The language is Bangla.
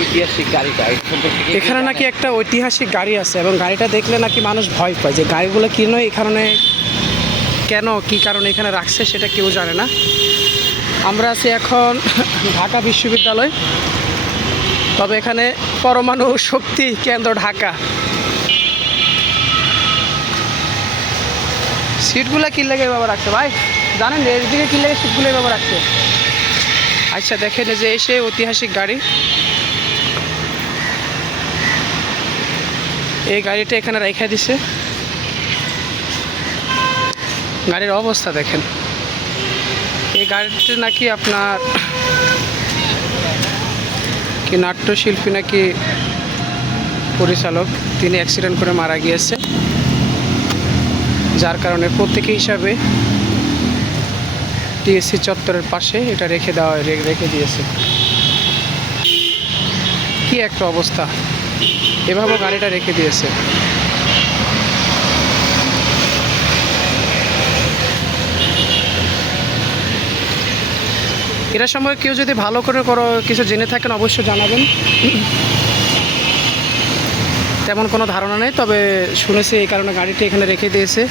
ঐতিহাসিক গাড়িটা এটা সম্পর্কে কি এখানে নাকি একটা ঐতিহাসিক গাড়ি আছে এবং গাড়িটা দেখলে নাকি মানুষ ভয় পায়, যে গাড়িগুলো কিনো এখানে কেন কী কারণে এখানে রাখছে সেটা কেউ জানে না। আমরা আছি এখন ঢাকা বিশ্ববিদ্যালয়, তবে এখানে পরমাণু শক্তি কেন্দ্র ঢাকা। সিটগুলো কি লেগে এভাবে রাখছে ভাই, জানেন এদিকে কি লেগে সিটগুলো এভাবে রাখছে? আচ্ছা দেখেন যে এসে ঐতিহাসিক গাড়ি, এই গাড়িটা এখানে রেখে দিছে। গাড়ির অবস্থা দেখেন। এই গাড়িটি নাকি আপনার কি নাট্যশিল্পী নাকি পরিচালক, তিনি অ্যাক্সিডেন্ট করে মারা গিয়েছে, যার কারণে প্রত্যেকে হিসাবে টিএসসি চত্বরের পাশে এটা রেখে দিয়েছে। কি একটা অবস্থা, এভাবে গাড়িটা রেখে দিয়েছে। এটা সম্পর্কে কেউ যদি ভালো করে কিছু জেনে থাকেন অবশ্যই জানাবেন। তেমন কোনো ধারণা নেই, তবে শুনেছি এই কারণে গাড়িটি এখানে রেখে দিয়েছে।